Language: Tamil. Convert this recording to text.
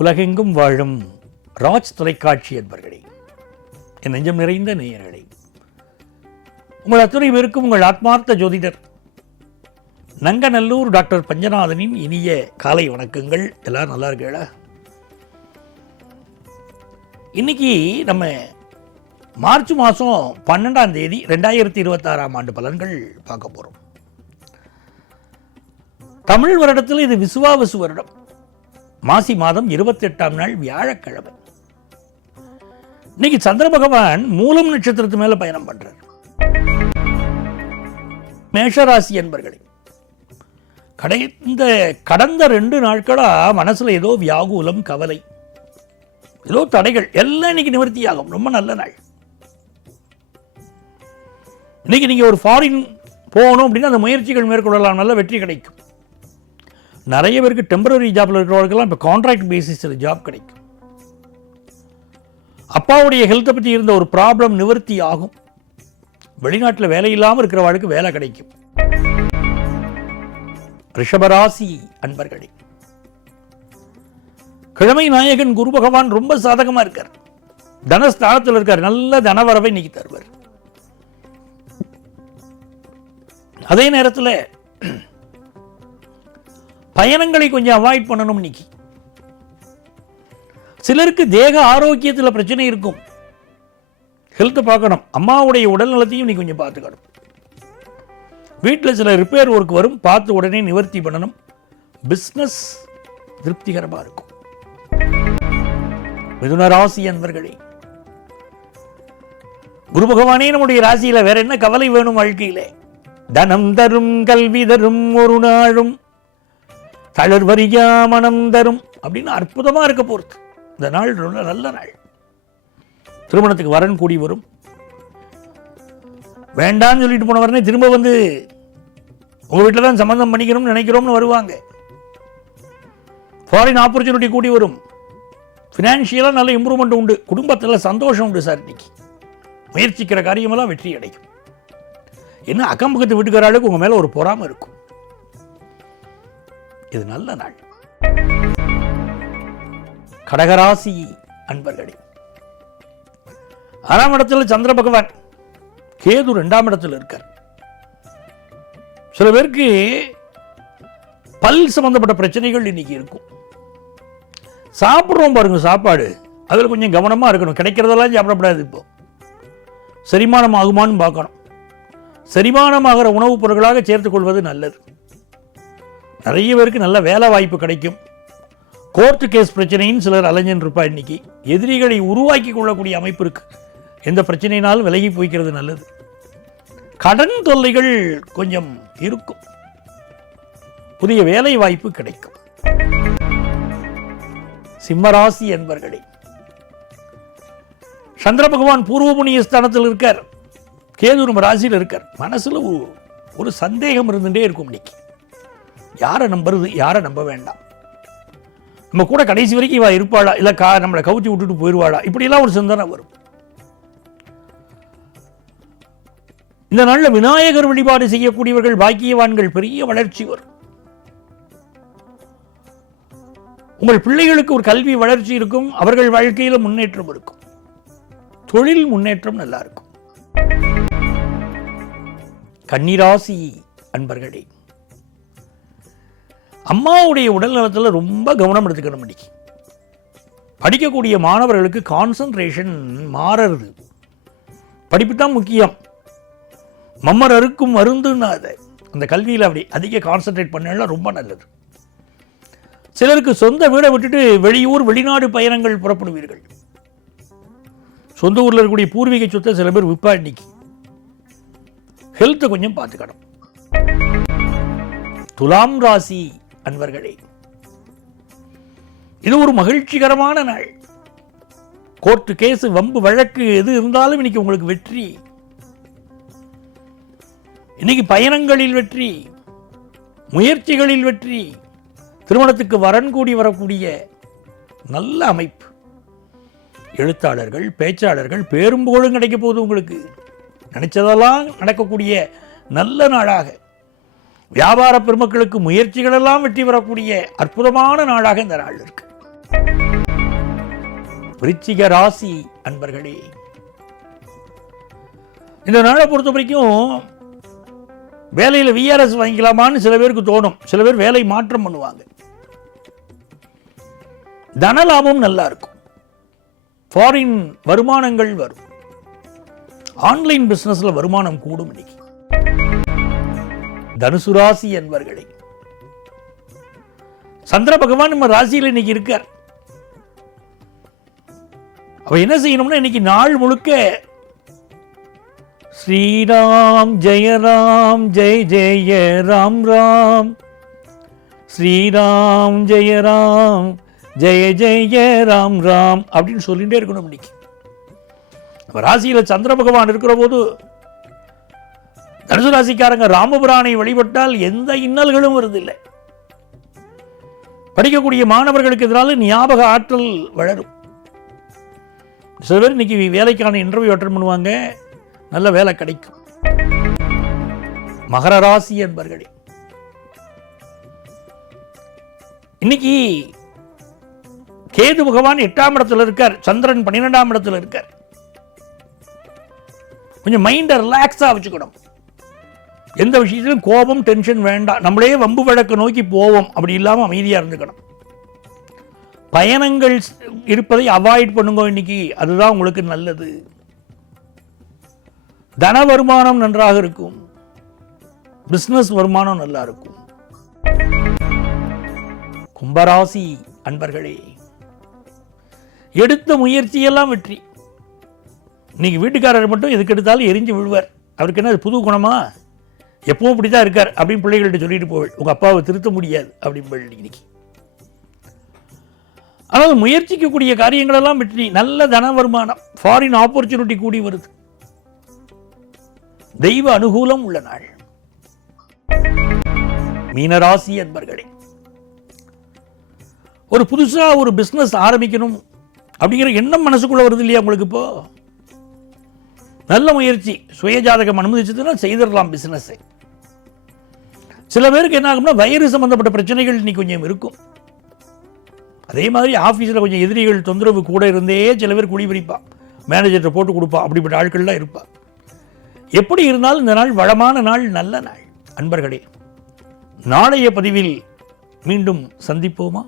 உலகெங்கும் வாழும் ராஜ் தொலைக்காட்சி என்பர்களே, என் நெஞ்சம் நிறைந்த நேயர்களே, உங்கள் அத்துணை பேருக்கும் உங்கள் ஆத்மார்த்த ஜோதிடர் நங்கநல்லூர் டாக்டர் பஞ்சநாதனின் இனிய காலை வணக்கங்கள். எல்லாரும் நல்லா இருக்கீங்களா? இன்னைக்கு நம்ம மார்ச் மாதம் 12ஆம் தேதி 2026ஆம் ஆண்டு பலன்கள் பார்க்க போகிறோம். தமிழ் வருடத்தில் இது விசுவாவசு வருடம், மாசி மாதம் 28ஆம் நாள் வியாழக்கிழமை. இன்னைக்கு சந்திர பகவான் மூலம் நட்சத்திரத்து மேல பயணம் பண்றார். மேஷராசி என்பர்களே, கடந்த 2 நாட்களா மனசுல ஏதோ வியாகுலம், கவலை, ஏதோ தடைகள் எல்லாம் இன்னைக்கு நிவர்த்தியாகும். ரொம்ப நல்ல நாள். இன்னைக்கு நீங்க ஒரு ஃபாரின் போகணும் அப்படின்னா அந்த முயற்சிகள் மேற்கொள்ளலாம், நல்ல வெற்றி கிடைக்கும். நிறைய பேருக்கு டெம்பரரி ஜாப்ல இருக்கிறவர்களுக்கெல்லாம் இப்போ கான்ட்ராக்ட் பேசிஸில் ஜாப் கிடைக்கும். அப்பாவுடைய ஹெல்த்தை பற்றி இருந்த ஒரு ப்ராப்ளம் நிவர்த்தி ஆகும். வெளிநாட்டில் வேலை இல்லாமல் இருக்கிறவர்களுக்கு வேலை கிடைக்கும். ரிஷபராசி அன்பர்களே, கிழமை நாயகன் குரு பகவான் ரொம்ப சாதகமா இருக்கார். தனஸ்தானத்தில் இருக்கார். நல்ல தனவரவை இன்னைக்கு தருவார். அதே நேரத்தில் பயணங்களை கொஞ்சம் அவாய்ட் பண்ணணும். இன்னைக்கு சிலருக்கு தேக ஆரோக்கியத்தில் பிரச்சனை இருக்கும். ஹெல்த்தை பார்க்கணும். அம்மாவுடைய உடல் நலத்தையும் நீ கொஞ்சம் பார்த்துக்கணும். வீட்டில் சில ரிப்பேர் ஒர்க் வரும், பார்த்து உடனே நிவர்த்தி பண்ணணும். பிஸ்னஸ் திருப்திகரமாக இருக்கும். மிதுன ராசி அன்பர்களே, குரு பகவானே நம்முடைய ராசியில் வேற என்ன கவலை வேணும் வாழ்க்கையிலே? தனம் தரும், கல்வி தரும், ஒரு நாளும் தளர்வரியா மனம் தரும் அப்படின்னு அற்புதமா இருக்க போறது. இந்த நாள் ரொம்ப நல்ல நாள். திருமணத்துக்கு வரன் கூடி வரும். வேண்டான்னு சொல்லிட்டு போனவரனே திரும்ப வந்து உங்க வீட்டில் தான் சம்பந்தம் பண்ணிக்கணும்னு நினைக்கிறோம்னு வருவாங்க. ஃபாரின் ஆப்பர்ச்சுனிட்டி கூடி வரும். ஃபினான்ஷியலாக நல்ல இம்ப்ரூவ்மெண்ட் உண்டு. குடும்பத்தில் சந்தோஷம் உண்டு சார். இன்னைக்கு முயற்சிக்கிற காரியமெல்லாம் வெற்றி அடைக்கும். என்ன அக்கம் பக்கத்து வீட்டுக்காரர்களுக்கு உங்க மேல ஒரு பொறாமை இருக்கும். இது நல்ல நாள். கடகராசி அன்பர்களே, 6ஆம் இடத்துல சந்திர பகவான், கேது 2ஆம் இடத்துல இருக்கார். சில பேருக்கு பல் சம்பந்தப்பட்ட பிரச்சனைகள் இன்னைக்கு இருக்கும். சாப்பிட்றோம் பாருங்க, சாப்பாடு அதில் கொஞ்சம் கவனமா இருக்கணும். கிடைக்கிறதெல்லாம் சாப்பிடக்கூடாது. இப்போ செரிமானம் ஆகுமான்னு பார்க்கணும். செரிமானமாகிற உணவுப் பொருட்களாக சேர்த்துக் கொள்வது நல்லது. நிறைய பேருக்கு நல்ல வேலை வாய்ப்பு கிடைக்கும். கோர்ட்டு கேஸ் பிரச்சனைன்னு சிலர் அலைஞ்சன் இருப்பா. இன்னைக்கு எதிரிகளை உருவாக்கி கொள்ளக்கூடிய அமைப்பு இருக்கு. எந்த பிரச்சனைனாலும் விலகி போய்க்கிறது நல்லது. கடன் தொல்லைகள் கொஞ்சம் இருக்கும். புதிய வேலை வாய்ப்பு கிடைக்கும். சிம்மராசி என்பர்களே, சந்திர பகவான் பூர்வ புண்ணிய ஸ்தானத்தில் இருக்கார். கேது நம்ம ராசியில் இருக்கார். மனசுல ஒரு சந்தேகம் இருந்துட்டே இருக்கும். இன்னைக்கு யாரை நம்புறது, யாரை நம்ப வேண்டாம், நம்ம கூட கடைசி வரைக்கும் இவா இருப்பாளா, இல்லை நம்மளை கவுத்தி விட்டுட்டு போயிடுவாளா, இப்படியெல்லாம் ஒரு சிந்தனை வரும். இந்த நாளில் விநாயகர் வழிபாடு செய்யக்கூடியவர்கள் பாக்கியவான்கள். பெரிய வளர்ச்சி வரும். உங்கள் பிள்ளைகளுக்கு ஒரு கல்வி வளர்ச்சி இருக்கும். அவர்கள் வாழ்க்கையில் முன்னேற்றம் இருக்கும். தொழில் முன்னேற்றம் நல்லா இருக்கும். கன்னிராசி அன்பர்களே, அம்மாவுடைய உடல் நலத்தில் ரொம்ப கவனம் எடுத்துக்கணும். இன்னைக்கு படிக்கக்கூடிய மாணவர்களுக்கு கான்சன்ட்ரேஷன் மாறுறது. படிப்பு தான் முக்கியம். மம்மர் அறுக்கும் மருந்துன்னாத அந்த கல்வியில் அப்படி அதிக கான்சன்ட்ரேட் பண்ணலாம், ரொம்ப நல்லது. சிலருக்கு சொந்த வீடை விட்டுட்டு வெளியூர் வெளிநாடு பயணங்கள் புறப்படுவீர்கள். சொந்த ஊரில் இருக்கக்கூடிய பூர்வீக சொத்தை சில பேர் விற்பா. இன்னைக்கு ஹெல்த்தை கொஞ்சம் பார்த்துக்கணும். துலாம் ராசி அன்பர்களே, இது ஒரு மகிழ்ச்சிகரமான நாள். கோர்ட்டு கேஸ், வம்பு வழக்கு எது இருந்தாலும் இன்னைக்கு உங்களுக்கு வெற்றி. இன்னைக்கு பயணங்களில் வெற்றி, முயற்சிகளில் வெற்றி, திருமணத்துக்கு வரன் கூடி வரக்கூடிய நல்ல அமைப்பு. எழுத்தாளர்கள், பேச்சாளர்கள் பேரும் புகழும் கிடைக்க போகுது. உங்களுக்கு நினைச்சதெல்லாம் நடக்கக்கூடிய நல்ல நாளாக, வியாபார பெருமக்களுக்கு முயற்சிகளெல்லாம் வெற்றி பெறக்கூடிய அற்புதமான நாளாக இந்த நாள் இருக்கு. விருச்சிக ராசி அன்பர்களே, இந்த நாளை பொறுத்த வரைக்கும் வேலையில் விஆர்எஸ் வாங்கிக்கலாமான்னு சில பேருக்கு தோணும். சில பேர் வேலை மாற்றம் பண்ணுவாங்க. தன லாபம் நல்லா இருக்கும். ஃபாரின் வருமானங்கள் வரும். ஆன்லைன் பிசினஸ்ல வருமானம் கூடும். இன்னைக்கு தனுசு ராசி என்பர்களே, சந்திர பகவான் நம்ம ராசியில் இன்னைக்கு இருக்கார். அவ என்ன செய்யணும்னா இன்னைக்கு நாள் முழுக்க ஸ்ரீராம் ஜெயராம் ஜெய ஜெய ராம் ராம், ஸ்ரீராம் ஜெயராம் ஜெய ஜெய ராம் ராம் அப்படின்னு சொல்லிட்டே இருக்கணும். இன்னைக்கு ராசியில சந்திர பகவான் இருக்கிற போது தனுசு ராசிக்காரங்க ராமபுரானை வழிபட்டால் எந்த இன்னல்களும் வருதில்லை. படிக்கக்கூடிய மாணவர்களுக்கு எதிரால ஞாபக ஆற்றல் வளரும். சில பேர் இன்னைக்கு வேலைக்கான இன்டர்வியூ அட்டெண்ட் பண்ணுவாங்க, நல்ல வேலை கிடைக்கும். மகர ராசி என்பர்களே, இன்னைக்கு கேது பகவான் 8ஆம் இடத்துல இருக்கார், சந்திரன் 12ஆம் இடத்துல இருக்கார். கொஞ்சம் மைண்டை ரிலாக்ஸா வச்சுக்கணும். எந்த விஷயத்திலும் கோபம் டென்ஷன் வேண்டாம். நம்மளே வம்பு வழக்கு நோக்கி போவோம், அப்படி இல்லாமல் அமைதியாக இருந்துக்கணும். பயணங்கள் இருப்பதை அவாய்ட் பண்ணுங்க இன்னைக்கு, அதுதான் உங்களுக்கு நல்லது. தன வருமானம் நன்றாக இருக்கும். பிசினஸ் வருமானம் நல்லா இருக்கும். கும்பராசி அன்பர்களே, எடுத்த முயற்சியெல்லாம் வெற்றி. இன்னைக்கு வீட்டுக்காரர் மட்டும் எதுக்கு எடுத்தாலும் எரிஞ்சு விழுவார். அவருக்கு என்ன புது குணமா, எப்பவும் இப்படிதான் இருக்கார் அப்படின்னு பிள்ளைகள்கிட்ட சொல்லிட்டு போவேன். உங்க அப்பாவை திருத்த முடியாது அப்படின்னு இன்னைக்கு. அதாவது முயற்சிக்கக்கூடிய காரியங்கள் எல்லாம் வெற்றி. நல்ல தன வருமானம், ஃபாரின் ஆப்பர்ச்சுனிட்டி கூடி வருது. தெய்வ அனுகூலம் உள்ள நாள். மீனராசி அன்பர்களே, ஒரு புதுசா ஒரு பிசினஸ் ஆரம்பிக்கணும் அப்படிங்கிற எண்ணம் மனசுக்குள்ள வருது இல்லையா உங்களுக்கு? இப்போ நல்ல முயற்சி, சுயஜாதகம் அனுமதிச்சதுன்னா செய்திடலாம் பிசினஸ். சில பேருக்கு என்ன ஆகும்னா வயிறு சம்பந்தப்பட்ட பிரச்சனைகள் இன்னைக்கு கொஞ்சம் இருக்கும். அதே மாதிரி ஆஃபீஸில் கொஞ்சம் எதிரிகள் தொந்தரவு கூட இருந்தே சில பேர் குழி பிரிப்பான், மேனேஜர்கிட்ட போட்டு கொடுப்பான். அப்படிப்பட்ட ஆட்கள்லாம் இருப்பான். எப்படி இருந்தாலும் இந்த நாள் வளமான நாள், நல்ல நாள். அன்பர்களே, நாளைய பதிவில் மீண்டும் சந்திப்போமா?